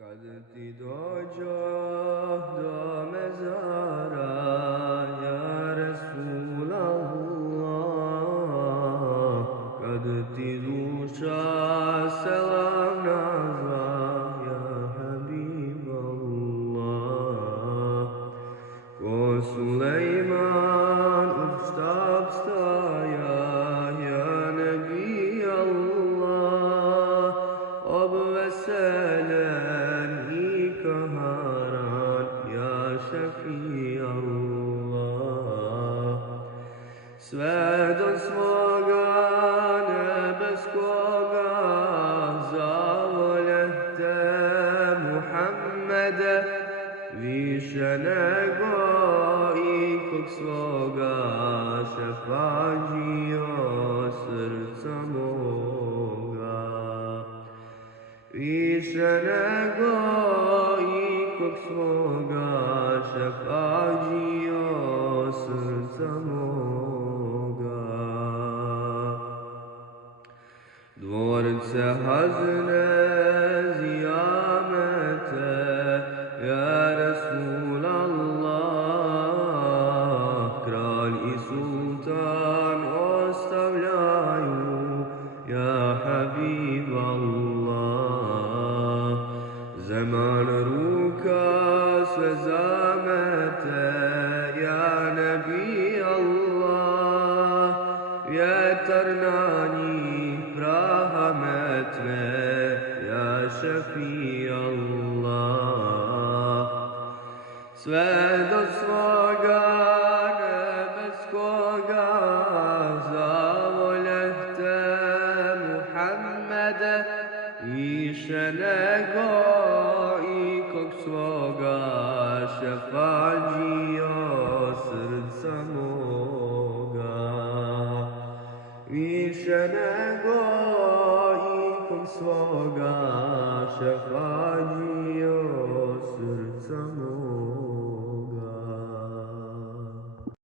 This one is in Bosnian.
Kad ti dođoh do mezara, ja Rasulallah, kad ti duša selam nazva, ja Habiballah, ko Sulejman uz štab staja, ja Nebi Allah, obveselen i kaharan, ja Šefi Allah. Sve do svoga nebeskoga zavolje te Muhammede, više nego ikog svoga šefađio srca moga. Više nego ikog svoga šefađio srca moga. Dvorce hazne zijamete, ja Rasulallah, kralj i sultan ostavljaju, ja Habiballah. Zeman ruka sve zamete, ja Nebi Allah, vjetar na njih praha metne, ja Šefi Allah. Sve do svoga nebeskoga zavolje te Muhammede, više nego ikog svoga šefađio srca moga. Više nego ikog svoga šefađio